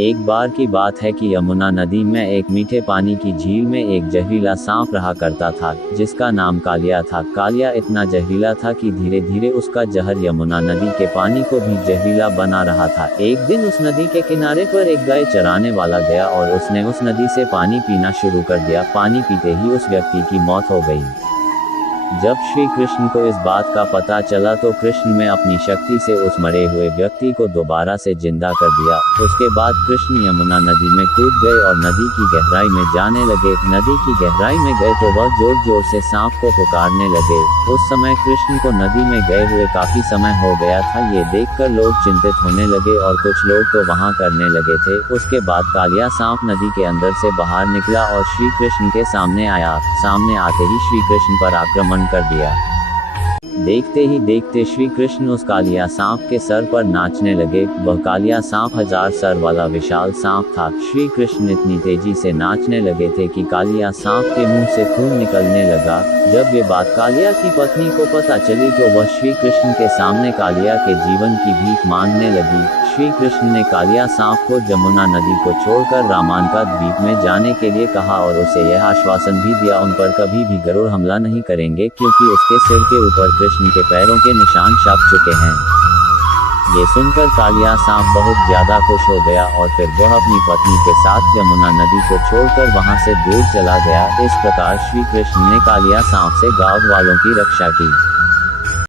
एक बार की बात है कि यमुना नदी में एक मीठे पानी की झील में एक जहरीला सांप रहा करता था, जिसका नाम कालिया था। कालिया इतना जहरीला था कि धीरे धीरे उसका जहर यमुना नदी के पानी को भी जहरीला बना रहा था। एक दिन उस नदी के किनारे पर एक गाय चराने वाला गया और उसने उस नदी से पानी पीना शुरू कर दिया। पानी पीते ही उस व्यक्ति की मौत हो गई। जब श्री कृष्ण को इस बात का पता चला तो कृष्ण ने अपनी शक्ति से उस मरे हुए व्यक्ति को दोबारा से जिंदा कर दिया। उसके बाद कृष्ण यमुना नदी में कूद गए और नदी की गहराई में जाने लगे। नदी की गहराई में गए तो वह जोर जोर से सांप को पुकारने लगे। उस समय कृष्ण को नदी में गए हुए काफी समय हो गया था। ये देखकर लोग चिंतित होने लगे और कुछ लोग तो वहां करने लगे थे। उसके बाद कालिया सांप नदी के अंदर से बाहर निकला और श्री कृष्ण के सामने आया। सामने आते ही श्री कृष्ण पर आक्रमण कर दिया। देखते ही देखते श्री कृष्ण उस कालिया सांप के सर पर नाचने लगे। वह कालिया सांप 1000 सर वाला विशाल सांप था। श्री कृष्ण इतनी तेजी से नाचने लगे थे कि कालिया सांप के मुंह से खून निकलने लगा। जब ये बात कालिया की पत्नी को पता चली तो वह श्री कृष्ण के सामने कालिया के जीवन की भीख मांगने लगी। श्री कृष्ण ने कालिया सांप को जमुना नदी को छोड़कर रामानका द्वीप में जाने के लिए कहा और उसे यह आश्वासन भी दिया उन पर कभी भी गरुड़ हमला नहीं करेंगे, क्योंकि उसके सिर के ऊपर कृष्ण के पैरों के निशान छप चुके हैं। ये सुनकर कालिया सांप बहुत ज्यादा खुश हो गया और फिर वह अपनी पत्नी के साथ यमुना नदी को छोड़कर वहां से दूर चला गया। इस प्रकार श्री कृष्ण ने कालिया सांप से गांव वालों की रक्षा की।